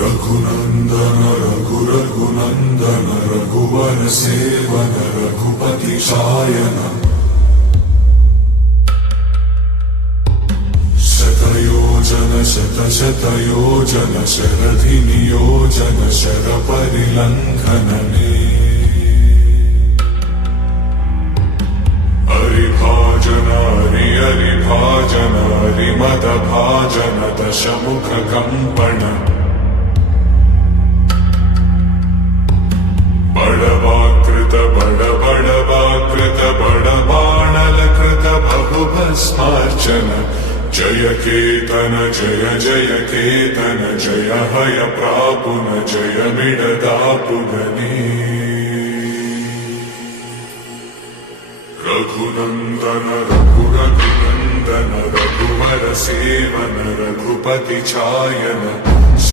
रघुनंदन रघुनंदन रघुवर सेवन रघुपति शायन शतयोजन शतशतयोजन शरधि नियोजन शर परिलंघनने हरिभाजन हरिभाजन हरिमद भाजन दशमुख कंपन बड़वाकृत बड़वाकृत बड़बाणलकृत बहुभस्मार्चन जय केतन जय जय केतन जय हय प्रापुन जय मिडदापुगने रघुनंदन रघुनंदन रघुवर सेवन रघुपति चायन